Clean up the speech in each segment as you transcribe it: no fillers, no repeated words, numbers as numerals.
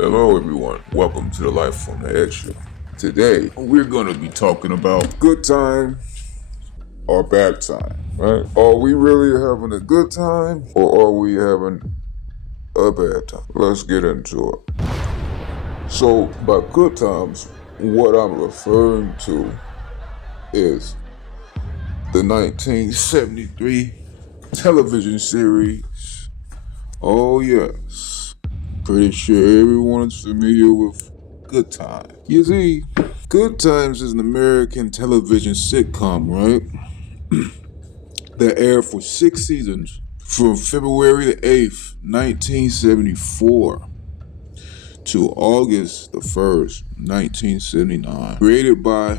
Hello everyone, welcome to the Life on the Edge Show. Today, we're going to be talking about good time or bad time, right? Are we really having a good time or are we having a bad time? Let's get into it. So, by good times, what I'm referring to is the 1973 television series. Oh yes, pretty sure everyone is familiar with Good Times. You see, Good Times is an American television sitcom, right? That aired for 6 seasons from February the 8th, 1974 to August the 1st, 1979. Created by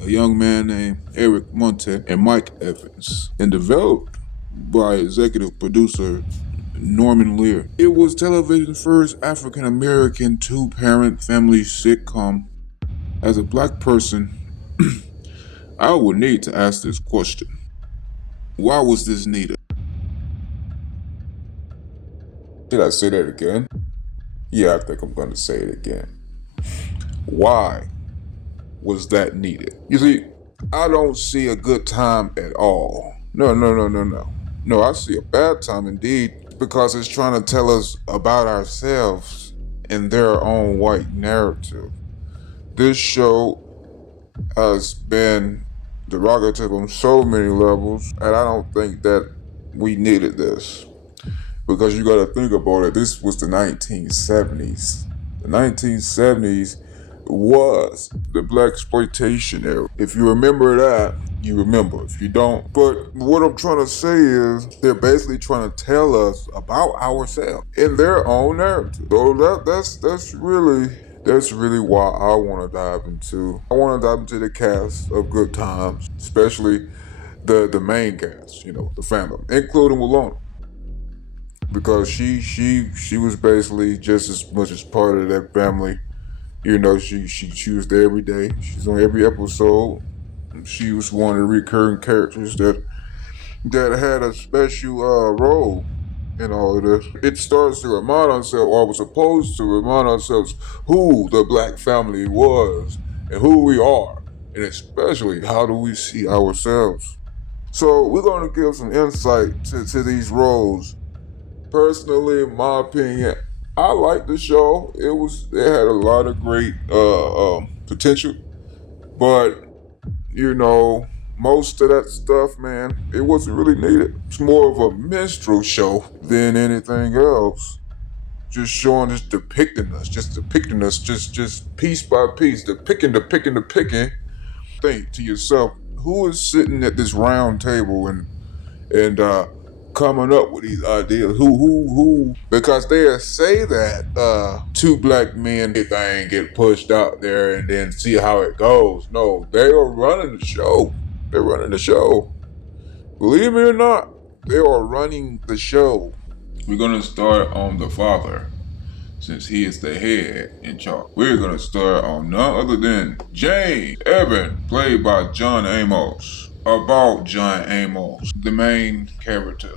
a young man named Eric Monte and Mike Evans, and developed by executive producer Norman Lear. It was television's first African-American two-parent family sitcom. As a black person, I would need to ask this question. Why was this needed? Did I say that again? Yeah, I think I'm going to say it again. Why was that needed? You see, I don't see a good time at all. No. No, I see a bad time indeed, because it's trying to tell us about ourselves in their own white narrative. This show has been derogative on so many levels, and I don't think that we needed this. Because you gotta think about it, this was the 1970s. The 1970s was the black exploitation era. If you remember that, you remember. If you don't, but what I'm trying to say is they're basically trying to tell us about ourselves in their own narrative. So that's really why I want to dive into the cast of Good Times, especially the main cast, the family, including Walona, because she was basically just as much as part of that family. She was there every day. She's on every episode. She was one of the recurring characters that had a special role in all of this. It starts to remind ourselves, or was supposed to remind ourselves, who the black family was and who we are, and especially how do we see ourselves. So we're going to give some insight to these roles. Personally, in my opinion, I liked the show. It had a lot of great potential, but most of that stuff, man, it wasn't really needed. It's more of a minstrel show than anything else. Just showing us, depicting us, just piece by piece, the picking. Think to yourself, who is sitting at this round table and coming up with these ideas? Who? Because they say that two black men get pushed out there and then see how it goes. No, they are running the show. They're running the show. Believe me or not, they are running the show. We're gonna start on the father, since he is the head in charge. We're gonna start on none other than James Evan, played by John Amos. About John Amos, the main character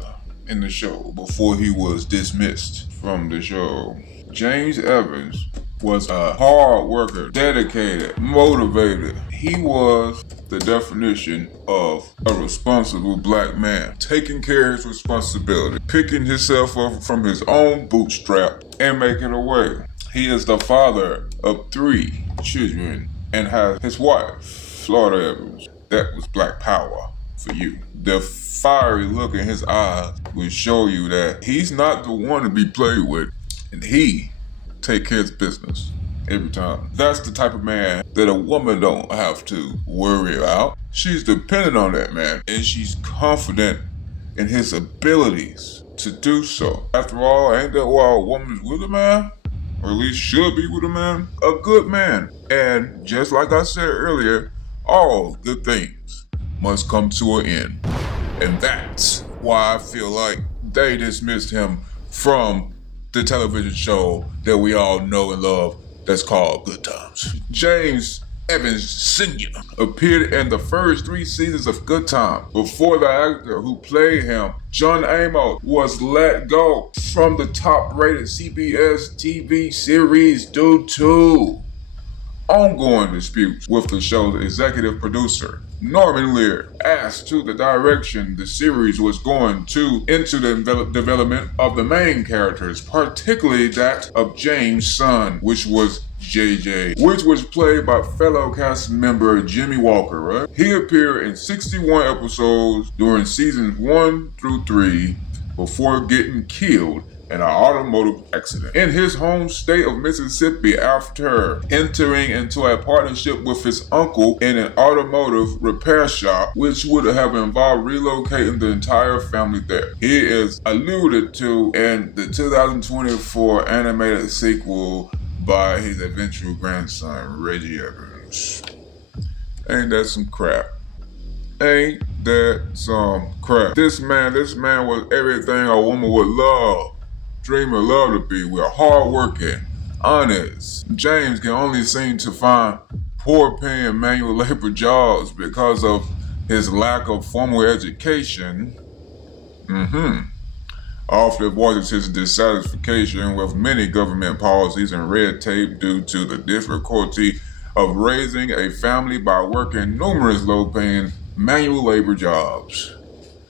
in the show before he was dismissed from the show. James Evans was a hard worker, dedicated, motivated. He was the definition of a responsible black man, taking care of his responsibility, picking himself up from his own bootstrap and making a way. He is the father of 3 children and has his wife, Florida Evans. That was black power for you. The fiery look in his eyes will show you that he's not the one to be played with, and he take care of his business every time. That's the type of man that a woman don't have to worry about. She's dependent on that man, and she's confident in his abilities to do so. After all, ain't that why a woman is with a man? Or at least should be with a man? A good man. And just like I said earlier, all good things must come to an end. And that's why I feel like they dismissed him from the television show that we all know and love that's called Good Times. James Evans Sr. appeared in the first 3 seasons of Good Time before the actor who played him, John Amos, was let go from the top-rated CBS TV series due to ongoing disputes with the show's executive producer, Norman Lear, as to the direction the series was going into the development of the main characters, particularly that of James' son, which was JJ, which was played by fellow cast member Jimmy Walker, right? He appeared in 61 episodes during seasons 1 through 3 before getting killed in an automotive accident in his home state of Mississippi after entering into a partnership with his uncle in an automotive repair shop, which would have involved relocating the entire family there. He is alluded to in the 2024 animated sequel by his eventual grandson, Reggie Evans. Ain't that some crap? Ain't that some crap? This man was everything a woman would love, dream or love to be. We're hardworking, honest. James can only seem to find poor paying manual labor jobs because of his lack of formal education. Often voices his dissatisfaction with many government policies and red tape due to the difficulty of raising a family by working numerous low-paying manual labor jobs.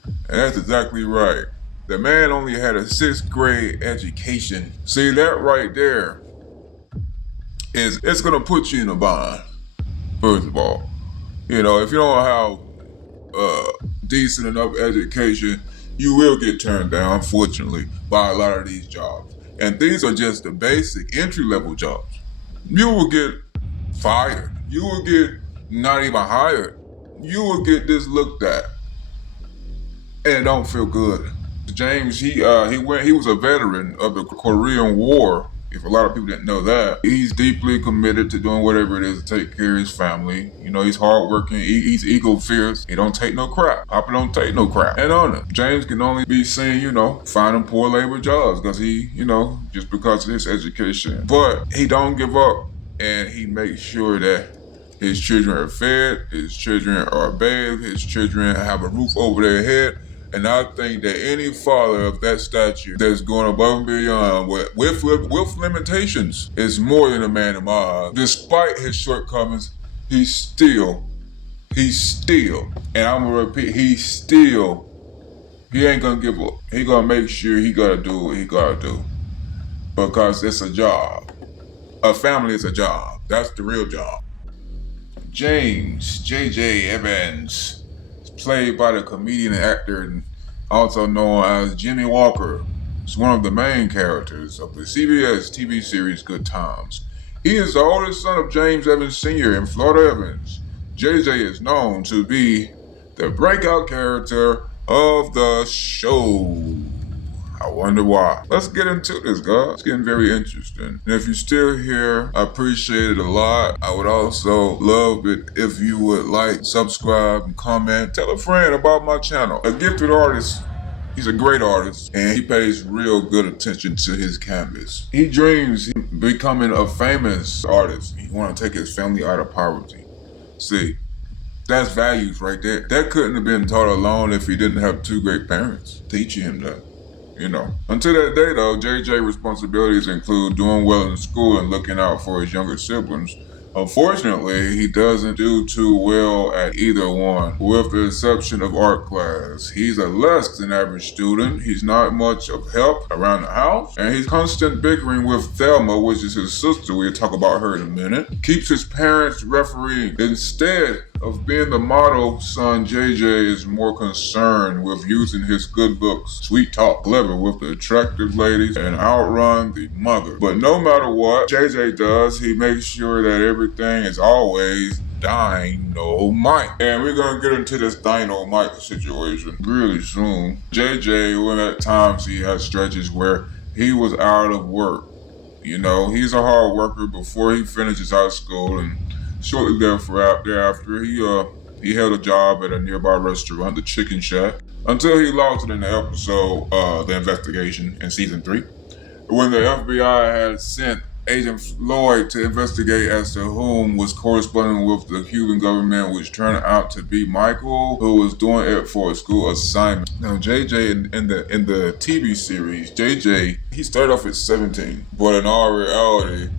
And that's exactly right. The man only had a 6th grade education. See, that right there it's gonna put you in a bind. First of all, if you don't have decent enough education, you will get turned down, unfortunately, by a lot of these jobs. And these are just the basic entry-level jobs. You will get fired. You will get not even hired. You will get this looked at, and it don't feel good. James, he was a veteran of the Korean War. If a lot of people didn't know that, he's deeply committed to doing whatever it is to take care of his family. He's hardworking. He's ego-fierce. He don't take no crap. Papa don't take no crap. And on it, James can only be seen, finding poor labor jobs because he, just because of his education. But he don't give up, and he makes sure that his children are fed, his children are bathed, his children have a roof over their head. And I think that any father of that stature that's going above and beyond with limitations is more than a man in my eyes. Despite his shortcomings, he's still, and I'm gonna repeat, he ain't gonna give up. He gonna make sure he gotta do what he gotta do. Because it's a job. A family is a job. That's the real job. James J.J. Evans, played by the comedian and actor also known as Jimmy Walker, is one of the main characters of the CBS TV series Good Times. He is the oldest son of James Evans Sr. and Florida Evans. JJ is known to be the breakout character of the show. I wonder why. Let's get into this, guys. It's getting very interesting. And if you're still here, I appreciate it a lot. I would also love it if you would like, subscribe, and comment. Tell a friend about my channel. A gifted artist. He's a great artist, and he pays real good attention to his canvas. He dreams of becoming a famous artist. He wants to take his family out of poverty. See, that's values right there. That couldn't have been taught alone if he didn't have 2 great parents teaching him that. Until that day though, JJ responsibilities include doing well in school and looking out for his younger siblings. Unfortunately, he doesn't do too well at either one, with the exception of art class. He's a less than average student, he's not much of help around the house, and he's constant bickering with Thelma, which is his sister, we'll talk about her in a minute. Keeps his parents refereeing. Instead of being the model son, JJ is more concerned with using his good looks, sweet talk, clever with the attractive ladies, and outrun the mother. But no matter what JJ does, he makes sure that everything is always dynamite. And we're gonna get into this dynamite situation really soon. JJ, when at times he had stretches where he was out of work. He's a hard worker before he finishes high school, and shortly thereafter, he held a job at a nearby restaurant, the Chicken Shack, until he lost it in the episode, The Investigation, in season 3, when the FBI had sent Agent Lloyd to investigate as to whom was corresponding with the Cuban government, which turned out to be Michael, who was doing it for a school assignment. Now, JJ in the TV series, JJ he started off at 17, but in all reality,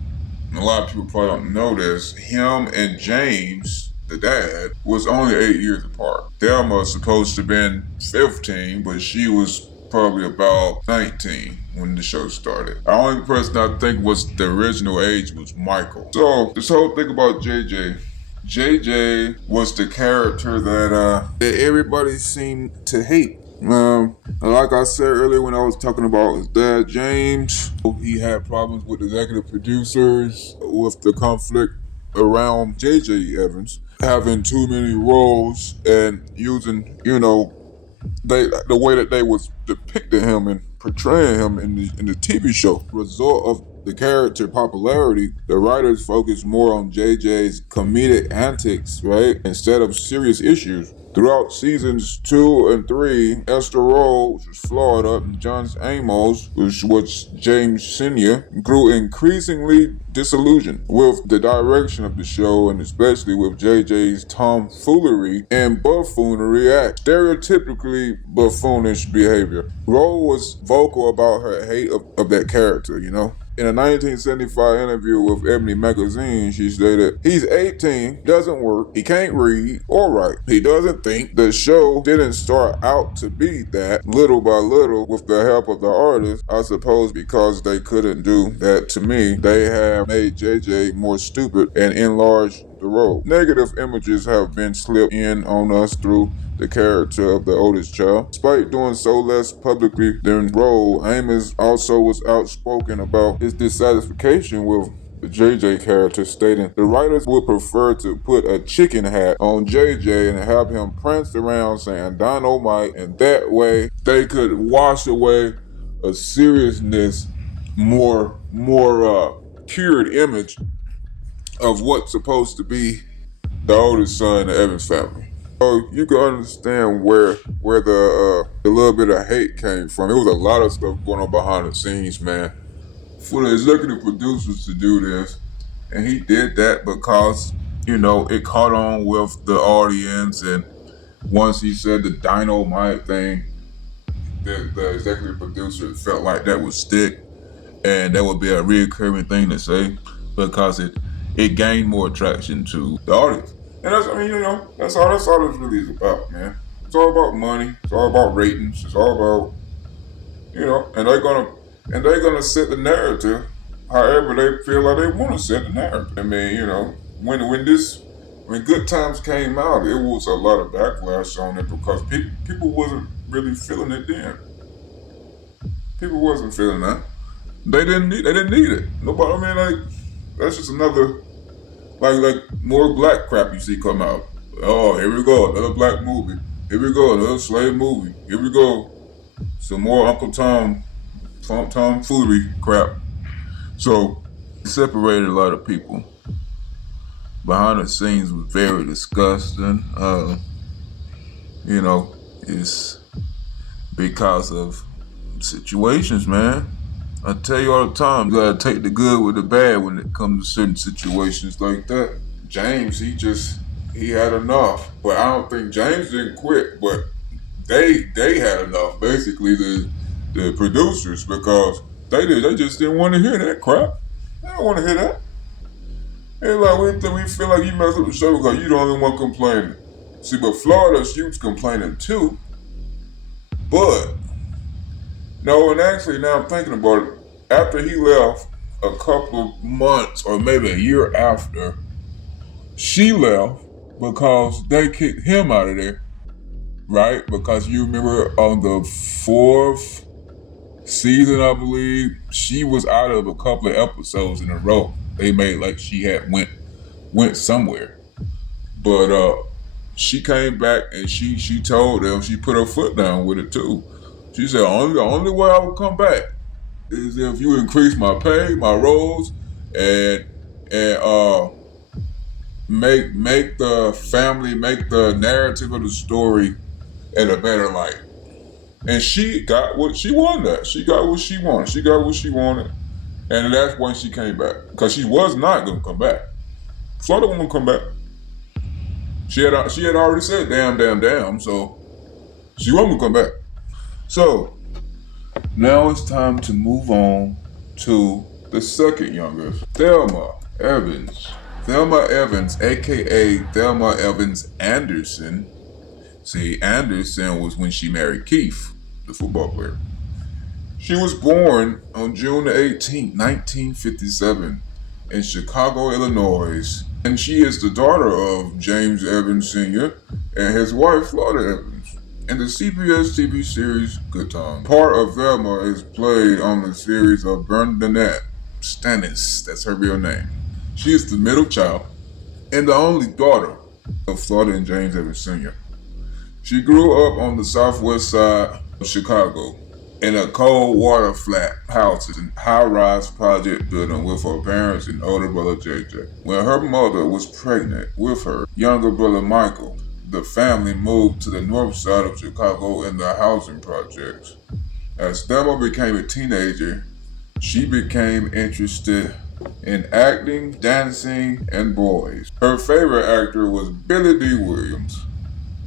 and a lot of people probably don't know this, him and James, the dad, was only 8 years apart. Thelma was supposed to have been 15, but she was probably about 19 when the show started. The only person I think was the original age was Michael. So this whole thing about JJ. JJ was the character that everybody seemed to hate. Like I said earlier when I was talking about his dad, James, he had problems with executive producers, with the conflict around JJ Evans having too many roles and using, the way that they was depicting him and portraying him in the TV show. Result of the character popularity, the writers focused more on JJ's comedic antics, right, instead of serious issues. Throughout seasons 2 and 3, Esther Roll, which was Florida, and John Amos, which was James Sr., grew increasingly disillusioned with the direction of the show and especially with JJ's tomfoolery and buffoonery act, stereotypically buffoonish behavior. Roll was vocal about her hate of that character, In a 1975 interview with Ebony magazine, she stated, "He's 18, doesn't work, he can't read or write. He doesn't think. The show didn't start out to be that. Little by little, with the help of the artists, I suppose because they couldn't do that to me, they have made JJ more stupid and enlarged the role. Negative images have been slipped in on us through the character of the oldest child. Despite doing so less publicly than Roll, Amos also was outspoken about his dissatisfaction with the JJ character, stating the writers would prefer to put a chicken hat on JJ and have him prance around saying dynamite, and that way they could wash away a seriousness, more cured image of what's supposed to be the oldest son of the Evans family." So you can understand where the little bit of hate came from. It was a lot of stuff going on behind the scenes, man. For the executive producers to do this, and he did that because, it caught on with the audience, and once he said the dynamite thing, the executive producer felt like that would stick, and that would be a reoccurring thing to say because it gained more attraction to the audience. And that's all this really is about, man. It's all about money. It's all about ratings. It's all about, and they're gonna set the narrative however they feel like they want to set the narrative. I mean, when Good Times came out, it was a lot of backlash on it because people wasn't really feeling it then. People wasn't feeling that. They didn't need it. Nobody. That's just another. Like more black crap you see come out. Oh, here we go, another black movie. Here we go, another slave movie. Here we go, some more Uncle Tom foolery crap. So, it separated a lot of people. Behind the scenes was very disgusting. It's because of situations, man. I tell you all the time, you gotta take the good with the bad when it comes to certain situations like that. James, he had enough. But I don't think James didn't quit, but they had enough, basically the producers, because they just didn't want to hear that crap. They don't want to hear that. It's like we feel like you messed up the show because you the only one complaining. See, but Florida, she was complaining too. But no, and actually now I'm thinking about it, after he left a couple of months or maybe a year after, she left because they kicked him out of there, right? Because you remember on the 4th season, I believe, she was out of a couple of episodes in a row. They made like she had went somewhere. But she came back and she told them, she put her foot down with it too. She said, the only way I will come back is if you increase my pay, my roles, and make the family, make the narrative of the story in a better light. And she got what she wanted. She got what she wanted. And that's when she came back. Because she was not going to come back. Florida wasn't going to come back. She had already said damn, so she wasn't going to come back. So, now it's time to move on to the second youngest, Thelma Evans. Thelma Evans, aka Thelma Evans Anderson. See, Anderson was when she married Keith, the football player. She was born on June 18, 1957, in Chicago, Illinois, and she is the daughter of James Evans Sr. and his wife, Florida Evans. In the CBS TV series Good Time, part of Velma is played on the series of Bernadette Stannis, that's her real name. She is the middle child and the only daughter of Florida and James Evans Sr. She grew up on the southwest side of Chicago in a cold water flat house and high-rise project building with her parents and older brother JJ. When her mother was pregnant with her younger brother Michael, the family moved to the north side of Chicago in the housing projects. As Thelma became a teenager, she became interested in acting, dancing, and boys. Her favorite actor was Billy D. Williams,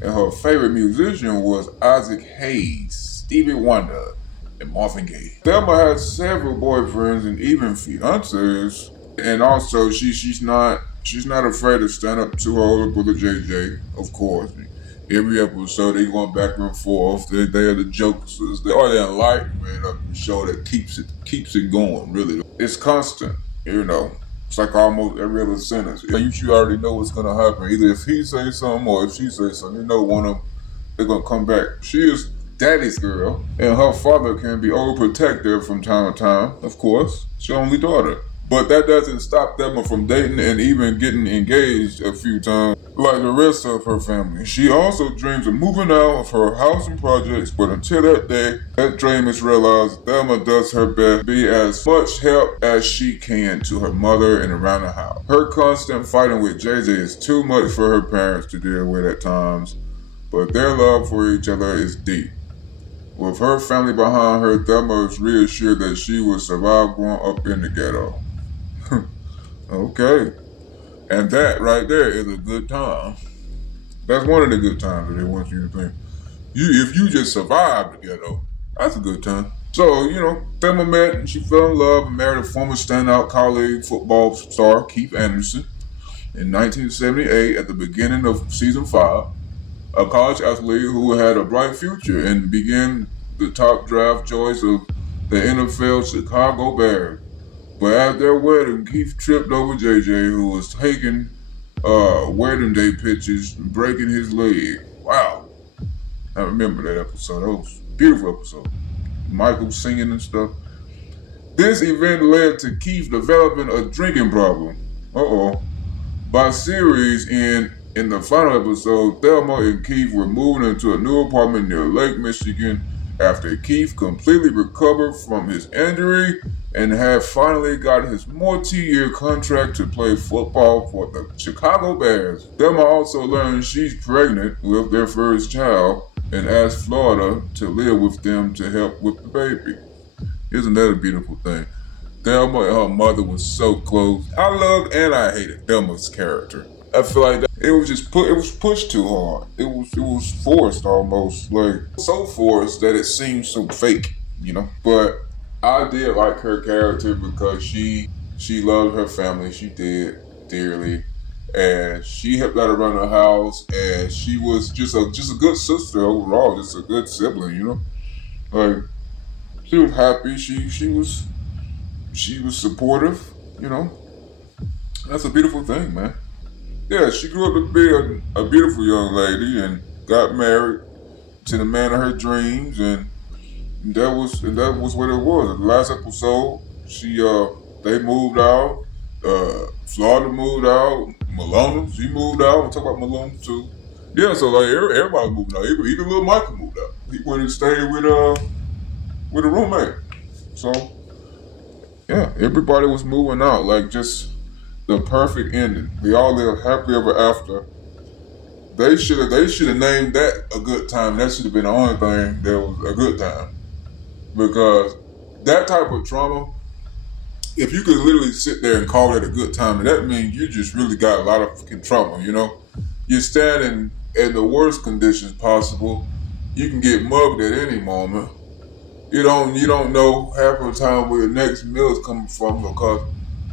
and her favorite musician was Isaac Hayes, Stevie Wonder, and Marvin Gaye. Thelma had several boyfriends and even fiancés, and also she's not afraid to stand up to her older brother JJ, of course. Every episode they going back and forth. They are the jokesters. They are the enlightenment of the show that keeps it going. Really, it's constant. It's like almost every other sentence. You already know what's gonna happen. Either if he says something or if she says something, one of them they're gonna come back. She is daddy's girl, and her father can be overprotective from time to time. Of course, she's the only daughter. But that doesn't stop them from dating and even getting engaged a few times, like the rest of her family. She also dreams of moving out of her housing projects, but until that day, that dream is realized. Thelma does her best to be as much help as she can to her mother and around the house. Her constant fighting with JJ is too much for her parents to deal with at times, but their love for each other is deep. With her family behind her, Thelma is reassured that she will survive growing up in the ghetto. Okay. And that right there is a good time. That's one of the good times that they want you to think. If you just survive the ghetto, that's a good time. So, Thelma met and she fell in love and married a former standout college football star, Keith Anderson, in 1978 at the beginning of season 5. A college athlete who had a bright future and began the top draft choice of the NFL Chicago Bears. But at their wedding, Keith tripped over JJ, who was taking wedding day pictures and breaking his leg. Wow. I remember that episode. That was a beautiful episode. Michael singing and stuff. This event led to Keith developing a drinking problem. By series in the final episode, Thelma and Keith were moving into a new apartment near Lake Michigan after Keith completely recovered from his injury and had finally got his multi-year contract to play football for the Chicago Bears. Thelma also learned she's pregnant with their first child and asked Florida to live with them to help with the baby. Isn't that a beautiful thing? Thelma and her mother was so close. I loved and I hated Thelma's character. I feel like that it was pushed too hard. It was forced almost, like so forced that it seemed so fake, But I did like her character because she loved her family. She did dearly, and she helped out around the house, and she was just a good sister overall, just a good sibling, Like she was happy. She was supportive, That's a beautiful thing, man. Yeah, she grew up to be a beautiful young lady and got married to the man of her dreams, and that was what it was. The last episode, they moved out. Florida moved out. Malone, she moved out. We'll talk about Malone too. Yeah, so like everybody moved out. Even little Michael moved out. He went and stayed with a roommate. So yeah, everybody was moving out. Like just the perfect ending. They all live happily ever after. They should have named that A Good Time. That should have been the only thing that was a good time. Because that type of trauma if you could literally sit there and call it a good time, that means you just really got a lot of fucking trouble, you know? You're standing in the worst conditions possible. You can get mugged at any moment. You don't know half of the time where your next meal is coming from because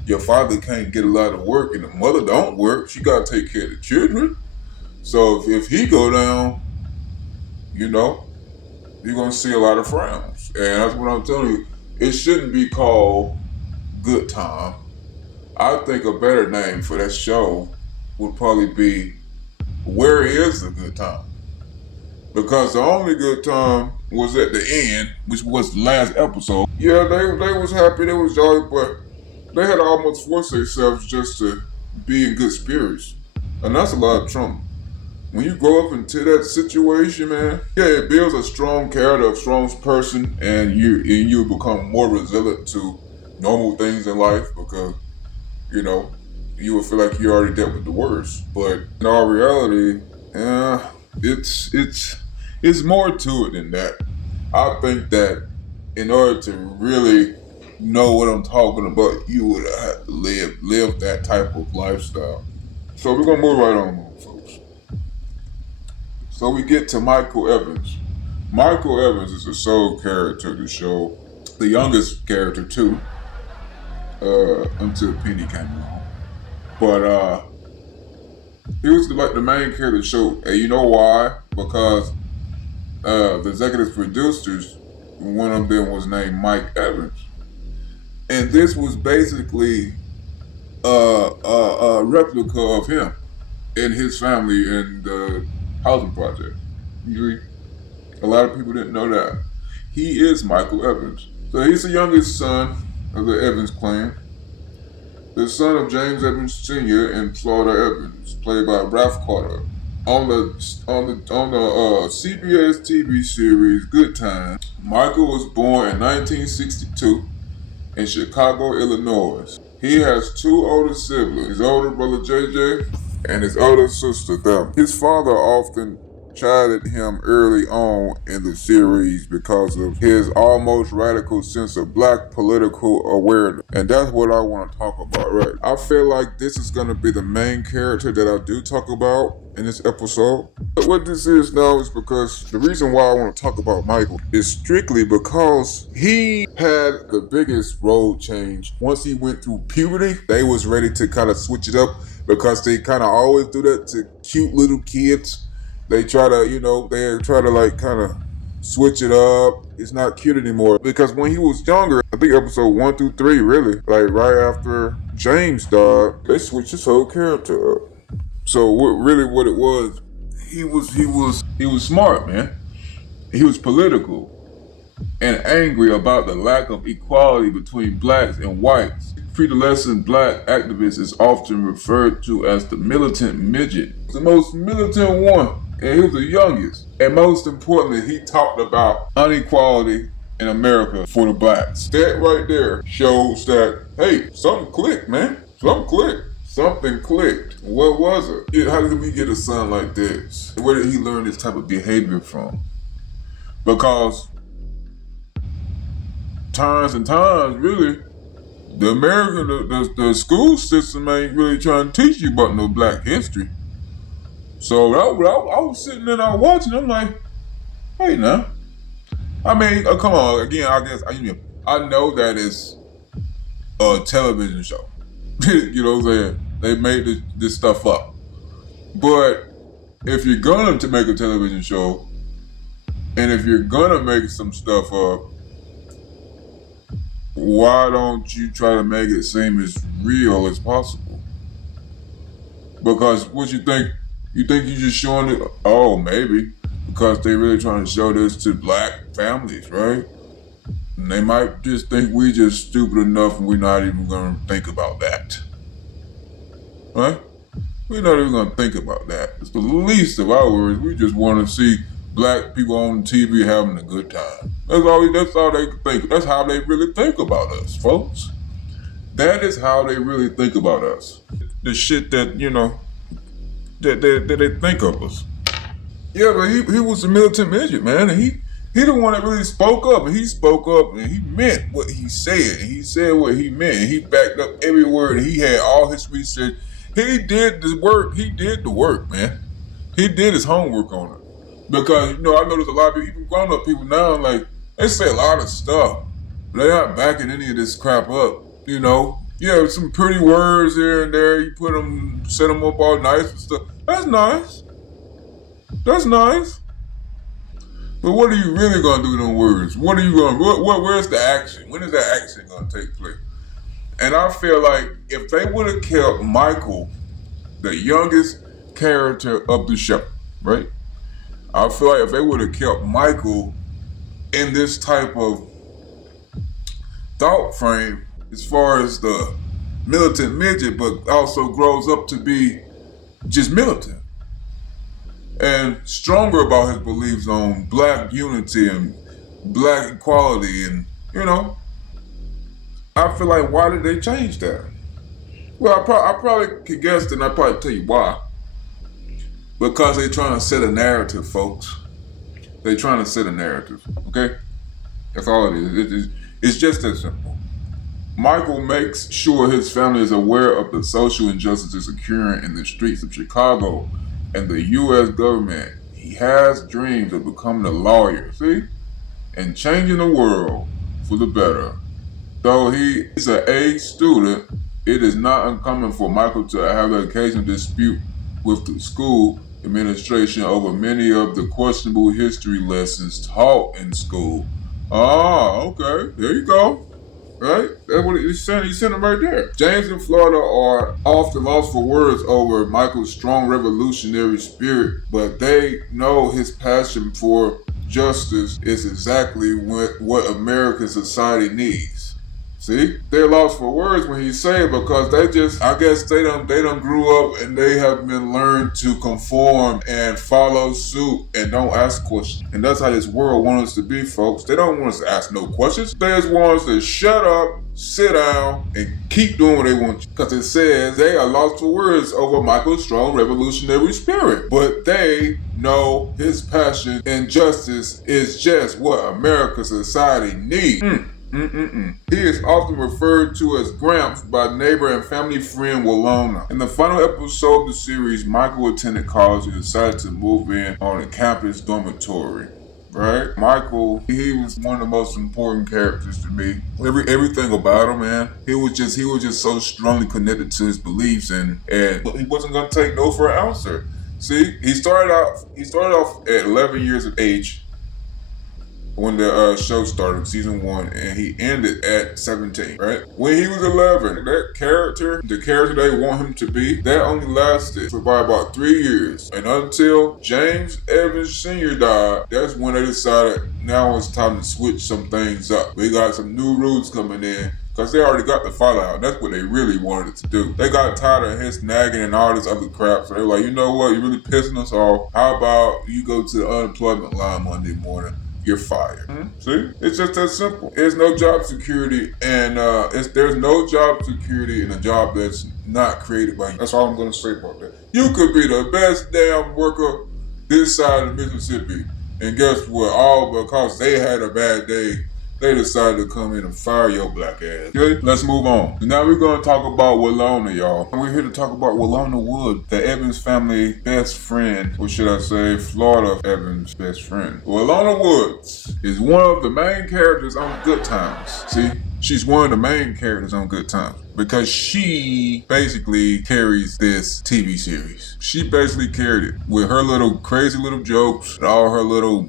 your father can't get a lot of work and the mother don't work. She gotta take care of the children. So if he go down, you know, you're gonna see a lot of frowns. And that's what I'm telling you. It shouldn't be called Good Time. I think a better name for that show would probably be Where Is the Good Time? Because the only good time was at the end, which was the last episode. Yeah, they was happy, they was jolly, but they had to almost force themselves just to be in good spirits. And that's a lot of trauma. When you grow up into that situation, man, yeah, it builds a strong character, a strong person, and you become more resilient to normal things in life because, you know, you will feel like you already dealt with the worst. But in all reality, it's more to it than that. I think that in order to really know what I'm talking about, you would have to live that type of lifestyle. So we're gonna move right on, folks. So we get to Michael Evans. Michael Evans is the sole character of the show, the youngest character too, until Penny came along. But he was like the main character of the show, and you know why? Because the executive producers, one of them was named Mike Evans, and this was basically a replica of him and his family in the housing project. A lot of people didn't know that. He is Michael Evans. So he's the youngest son of the Evans clan, the son of James Evans Sr. and Florida Evans, played by Ralph Carter. On the CBS TV series Good Time, Michael was born in 1962 in Chicago, Illinois. He has two older siblings, his older brother JJ and his older sister Thelma. His father often chided him early on in the series because of his almost radical sense of black political awareness. And that's what I want to talk about, right? I feel like this is going to be the main character that I do talk about in this episode. But what this is now is because the reason why I want to talk about Michael is strictly because he had the biggest role change. Once he went through puberty, they was ready to kind of switch it up because they kind of always do that to cute little kids. They try to like kind of switch it up. It's not cute anymore. Because when he was younger, I think episode 1 through 3 really, like right after James died, they switched his whole character up. So what it was, he was smart, man. He was political and angry about the lack of equality between blacks and whites. Predolescent black activist is often referred to as the militant midget. The most militant one, and he was the youngest. And most importantly, he talked about inequality in America for the blacks. That right there shows that, hey, something clicked, man. Something clicked. What was it? How did we get a son like this? Where did he learn this type of behavior from? Because times and times, really, the school system ain't really trying to teach you about no black history. So I was sitting there watching. I'm like, hey now. I mean, come on. Again, I know that it's a television show. You know what I'm saying? They made this stuff up. But if you're going to make a television show, and if you're gonna make some stuff up, why don't you try to make it seem as real as possible? Because what you think you're just showing it, oh, maybe, because they really trying to show this to black families, right? And they might just think we just stupid enough and we're not even gonna think about that. Right? We're not even gonna think about that. It's the least of our worries. We just wanna see black people on TV having a good time. That's all they think. That's how they really think about us, folks. That is how they really think about us. The shit that, that they think of us. Yeah, but he was a militant midget, man, and He the one that really spoke up, and he spoke up, and he meant what he said, and he said what he meant, and he backed up every word, and he had all his research. He did the work. He did the work, man. He did his homework on it. Because, I notice a lot of people, even grown-up people now, like, they say a lot of stuff. They're not backing any of this crap up. Yeah, some pretty words here and there. You set them up all nice and stuff. That's nice. That's nice. But what are you really gonna do with them words? What are you gonna? Where's the action? When is that action gonna take place? And I feel like if they would have kept Michael, the youngest character of the show, right? I feel like if they would have kept Michael in this type of thought frame, as far as the militant midget, but also grows up to be just militant and stronger about his beliefs on black unity and black equality, and I feel like, why did they change that? Well, I probably could guess, and I'd probably tell you why. Because they're trying to set a narrative, folks. They're trying to set a narrative, okay? That's all it is. It's just that simple. Michael makes sure his family is aware of the social injustices occurring in the streets of Chicago and the U.S. government. He has dreams of becoming a lawyer, see? And changing the world for the better. Though he's an A student, it is not uncommon for Michael to have an occasional dispute with the school administration over many of the questionable history lessons taught in school. Ah, okay, there you go. Right? That's what he's saying. He's saying it right there. James and Florida are often lost for words over Michael's strong revolutionary spirit, but they know his passion for justice is exactly what American society needs. See? They're lost for words when he say it, because I guess they done grew up and they have been learned to conform and follow suit and don't ask questions. And that's how this world wants us to be, folks. They don't want us to ask no questions. They just want us to shut up, sit down, and keep doing what they want. Because it says they are lost for words over Michael's strong revolutionary spirit. But they know his passion and justice is just what American society needs. He is often referred to as Gramps by neighbor and family friend Walona. In the final episode of the series, Michael attended college and decided to move in on a campus dormitory. Right? Michael, he was one of the most important characters to me. Everything about him, man. He was just so strongly connected to his beliefs, and he wasn't gonna take no for an answer. See, he started off at 11 years of age when the show started, season 1, and he ended at 17, right? When he was 11, the character they want him to be, that only lasted for about 3 years. And until James Evans Sr. died, that's when they decided now it's time to switch some things up. We got some new rules coming in, because they already got the fallout. That's what they really wanted to do. They got tired of his nagging and all this other crap, so they were like, you know what, you're really pissing us off. How about you go to the unemployment line Monday morning? You're fired. See? It's just that simple. There's no job security, and there's no job security in a job that's not created by you. That's all I'm going to say about that. You could be the best damn worker this side of Mississippi, and guess what? All because they had a bad day, they decided to come in and fire your black ass. Okay? Let's move on. So now we're going to talk about Walona, y'all. We're here to talk about Walona Wood, the Evans family best friend, or should I say Florida Evans best friend. Walona Woods is one of the main characters on Good Times. See? She's one of the main characters on Good Times because she basically carries this TV series. She basically carried it with her little crazy little jokes and all her little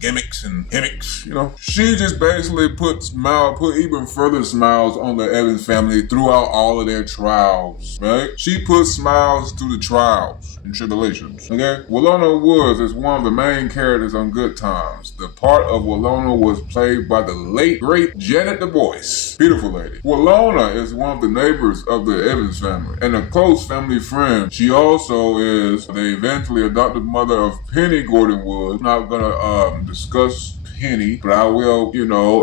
gimmicks and gimmicks, She just basically put even further smiles on the Evans family throughout all of their trials, right? She put smiles through the trials and tribulations, okay? Walona Woods is one of the main characters on Good Times. The part of Walona was played by the late, great Janet Du Bois. Beautiful lady. Walona is one of the neighbors of the Evans family and a close family friend. She also is the eventually adopted mother of Penny Gordon Woods. I'm not gonna discuss Penny, but I will,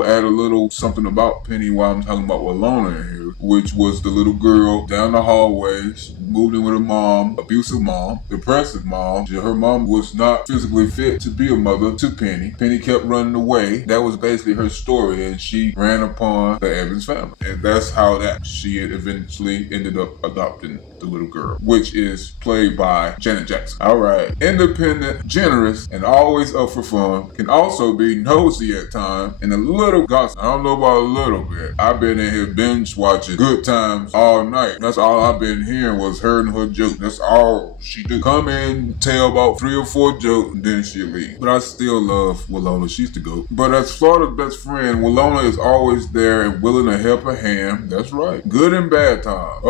add a little something about Penny while I'm talking about Walona in here, which was the little girl down the hallway. She moved in with her mom, abusive mom, depressive mom. Her mom was not physically fit to be a mother to Penny. Penny kept running away. That was basically her story, and she ran upon the Evans family. And that's how that she had eventually ended up adopting the little girl, which is played by Janet Jackson. All right. Independent, generous, and always up for fun. Can also be nosy at times and a little gossip. I don't know about a little bit. I've been in here binge watching Good Times all night. That's all I've been hearing was her and her jokes. That's all she do. Come in, tell about 3 or 4 jokes, and then she leave. But I still love Walona. She's the GOAT. But as Florida's best friend, Walona is always there and willing to help a hand. That's right. Good and bad times.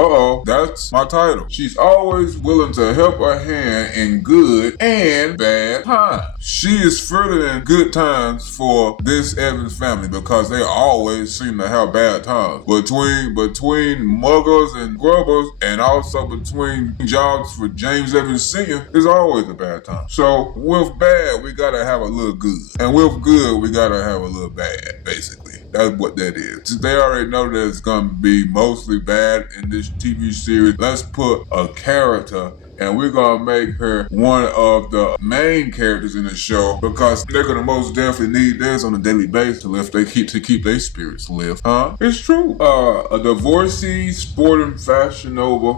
That's my title. She's always willing to help a hand in good and bad times. She is further than good times for this Evans family because they always seem to have bad times. Between muggers and grubbers, and also between jobs for James Evans Sr., there's always a bad time. So with bad, we gotta have a little good. And with good, we gotta have a little bad, basically. That's what that is. Since they already know that it's gonna be mostly bad in this TV series, let's put a character and we're gonna make her one of the main characters in the show because they're gonna most definitely need this on a daily basis to keep their spirits lift. It's true. A divorcee sporting fashionable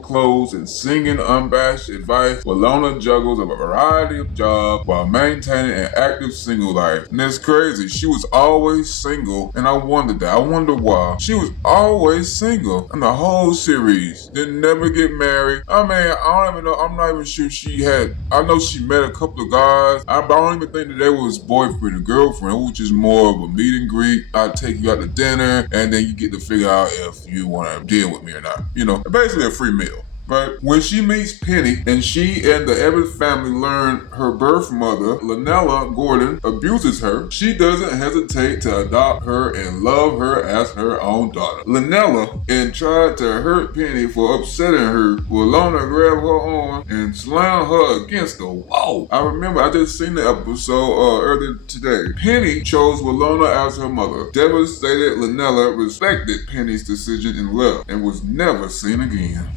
clothes and singing unabashed advice, Walona juggles a variety of jobs while maintaining an active single life. And it's crazy. She was always single, and I wondered that. I wonder why. She was always single in the whole series. Didn't never get married. I don't even know. I'm not even sure she had. I know she met a couple of guys. I don't even think that they was boyfriend and girlfriend, which is more of a meet and greet. I take you out to dinner, and then you get to figure out if you want to deal with me or not. Basically a free meal. But when she meets Penny and she and the Evans family learn her birth mother, Lynella Gordon, abuses her, she doesn't hesitate to adopt her and love her as her own daughter. Lynella, and tried to hurt Penny for upsetting her, Walona grabbed her arm and slammed her against the wall. I remember, I just seen the episode earlier today. Penny chose Walona as her mother. Devastated, Lynella respected Penny's decision and left and was never seen again.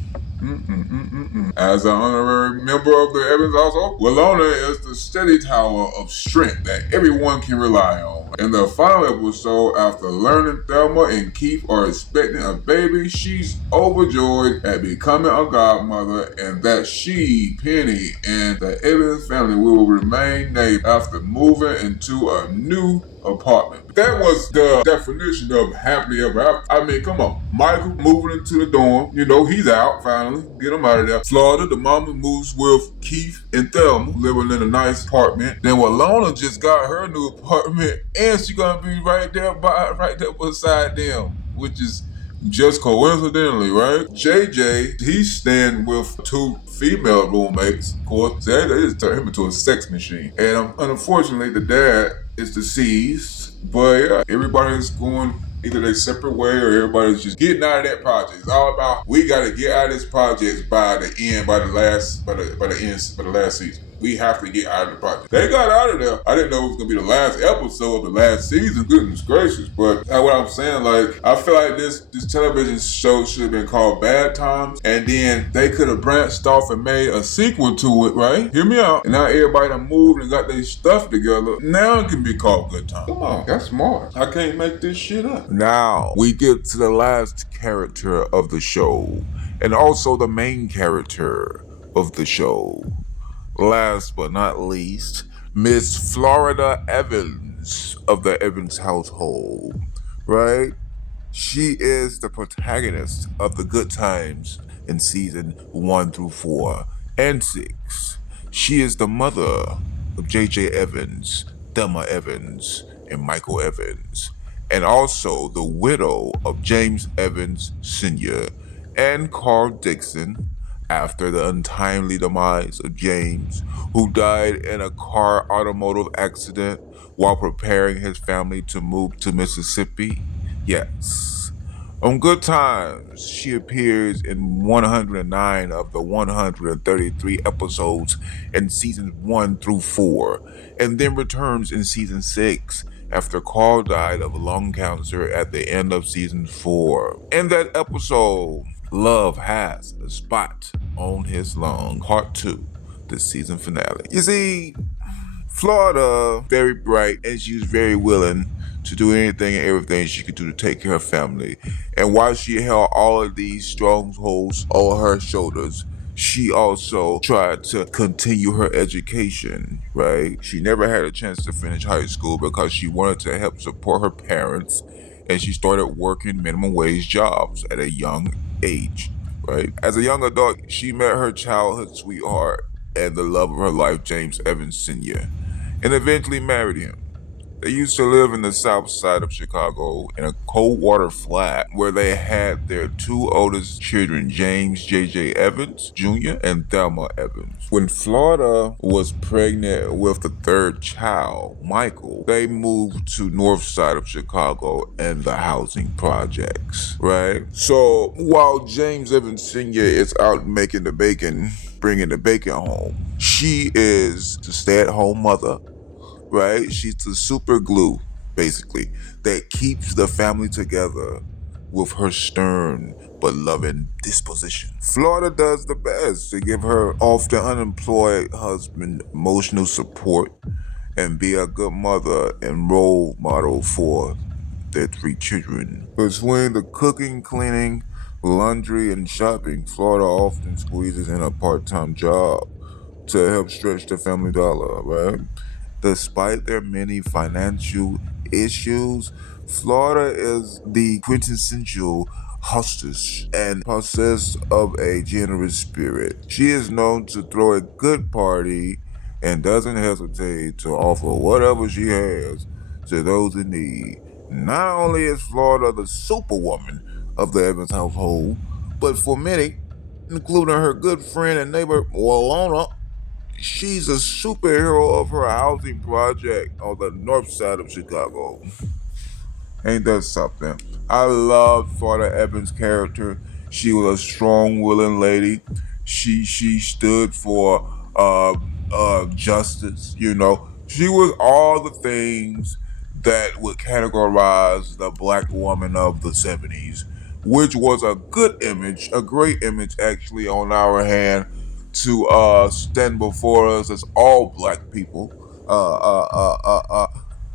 As an honorary member of the Evans household, Walona is the steady tower of strength that everyone can rely on. In the final episode, after learning Thelma and Keith are expecting a baby, she's overjoyed at becoming a godmother and that she, Penny, and the Evans family will remain neighbors after moving into a new apartment. That was the definition of happily ever after. I mean, come on. Michael moving into the dorm. He's out finally. Get him out of there. Florida, the mama moves with Keith and Thelma, living in a nice apartment. Then Walona just got her new apartment, and she's gonna be right there beside them, which is just coincidentally, right? JJ, he's staying with 2 female roommates, of course. They just turned him into a sex machine. And unfortunately, the dad is deceased. But yeah, everybody's going either their separate way or everybody's just getting out of that project. It's all about we gotta get out of this project by the last season. We have to get out of the project. They got out of there. I didn't know it was gonna be the last episode of the last season. Goodness gracious. But what I'm saying, I feel like this television show should have been called Bad Times, and then they could have branched off and made a sequel to it, right? Hear me out. And now everybody done moved and got their stuff together. Now it can be called Good Times. Come on, that's smart. I can't make this shit up. Now we get to the last character of the show, and also the main character of the show. Last but not least, Miss Florida Evans of the Evans household, right? She is the protagonist of the Good Times in season 1 through 4 and 6. She is the mother of J.J. Evans, Thelma Evans, and Michael Evans, and also the widow of James Evans Sr. and Carl Dixon, after the untimely demise of James, who died in a car automotive accident while preparing his family to move to Mississippi. Yes, On Good Times, she appears in 109 of the 133 episodes in seasons 1 through 4, and then returns in season 6 after Carl died of lung cancer at the end of season 4. In that episode, Love Has a Spot on His Lung, part 2, the season finale. You see, Florida, very bright, and she was very willing to do anything and everything she could do to take care of family. And while she held all of these strongholds on her shoulders, she also tried to continue her education, right? She never had a chance to finish high school because she wanted to help support her parents, and she started working minimum wage jobs at a young age, right? As a young adult, she met her childhood sweetheart and the love of her life, James Evans Sr., and eventually married him. They used to live in the south side of Chicago in a cold water flat where they had their two oldest children, James J.J. Evans Jr. and Thelma Evans. When Florida was pregnant with the third child, Michael, they moved to north side of Chicago and the housing projects, right? So while James Evans Sr. is out making the bacon, bringing the bacon home, she is the stay-at-home mother, right? She's the super glue, basically, that keeps the family together with her stern but loving disposition. Florida does the best to give her often unemployed husband emotional support and be a good mother and role model for their three children. Between the cooking, cleaning, laundry, and shopping, Florida often squeezes in a part-time job to help stretch the family dollar, right? Despite their many financial issues, Florida is the quintessential hostess and possessed of a generous spirit. She is known to throw a good party and doesn't hesitate to offer whatever she has to those in need. Not only is Florida the superwoman of the Evans household, but for many, including her good friend and neighbor Walona, she's a superhero of her housing project on the north side of Chicago. Ain't that something? I loved Florida Evans' character. She was a strong, willing lady. She stood for justice. You know, she was all the things that would categorize the black woman of the '70s, which was a good image, a great image actually on our hand to stand before us as all black people.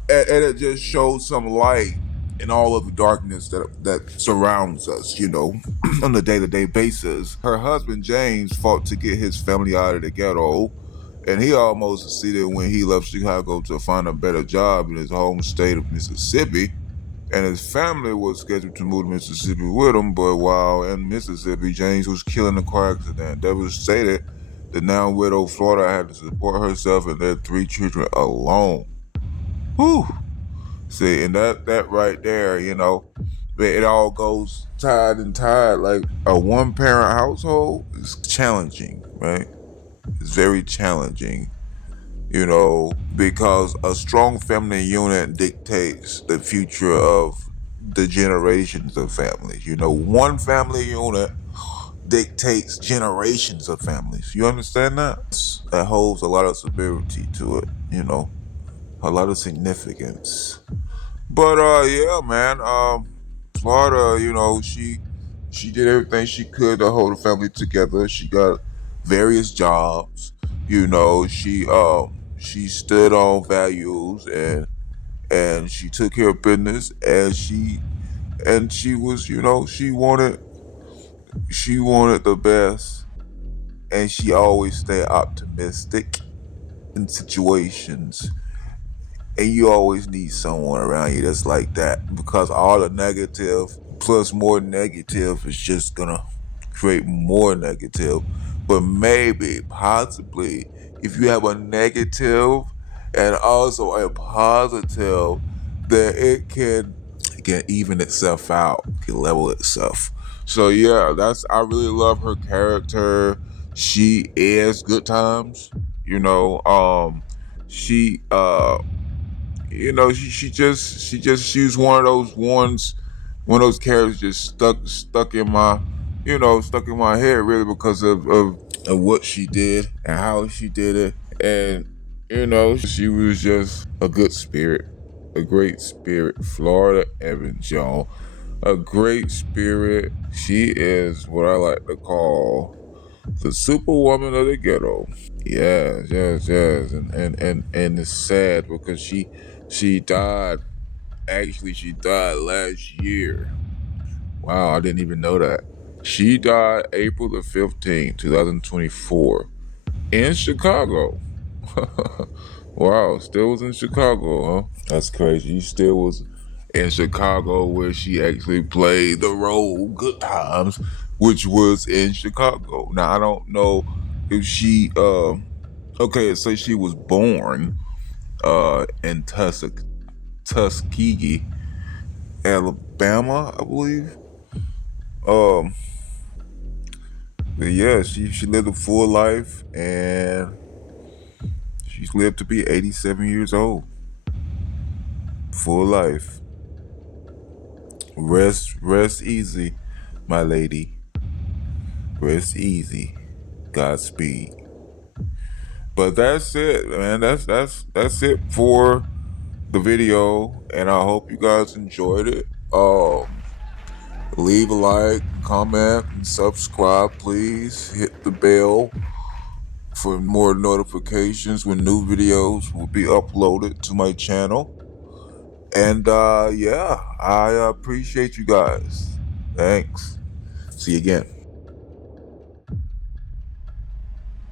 And it just shows some light in all of the darkness that surrounds us, you know, on a day-to-day basis. Her husband James fought to get his family out of the ghetto, and he almost succeeded when he left Chicago to find a better job in his home state of Mississippi. And his family was scheduled to move to Mississippi with him, but while in Mississippi, James was killed in a car accident. Devastated, the now widowed Florida had to support herself and their three children alone. Whew. See, and that right there, you know, it all goes tied and tied. Like a one parent household is challenging, right? It's very challenging, you know, because a strong family unit dictates the future of the generations of families. You know, one family unit dictates generations of families. You understand that? That holds a lot of severity to it, you know, a lot of significance. But yeah, man. Florida, you know, she did everything she could to hold the family together. She got various jobs. You know, she stood on values and she took care of business and she was, you know, she wanted the best and she always stayed optimistic in situations. And you always need someone around you that's like that because all the negative plus more negative is just gonna create more negative. But maybe, possibly, if you have a negative and also a positive, then it can even itself out, can level itself. So yeah, I really love her character. She is good times, you know. She you know, she was one of those ones one of those characters just stuck in my, stuck in my head really because of what she did and how she did it. And, she was just a good spirit, a great spirit. Florida Evan Jones, a great spirit. She is what I like to call the superwoman of the ghetto. Yes, yes, yes. And it's sad because she died. Actually, she died last year. Wow, I didn't even know that. She died April the 15th, 2024, in Chicago. Wow, still was in Chicago, huh? That's crazy. She still was in Chicago where she actually played the role Good Times, which was in Chicago. Now, I don't know if she, okay, so she was born in Tuskegee, Alabama, I believe. Um, but yeah, she lived a full life and she's lived to be 87 years old. Full life. Rest easy, my lady. Rest easy. Godspeed. But that's it, man. That's it for the video, and I hope you guys enjoyed it. Leave a like, comment, and subscribe, please. Hit the bell for more notifications when new videos will be uploaded to my channel. And yeah, I appreciate you guys. Thanks. See you again.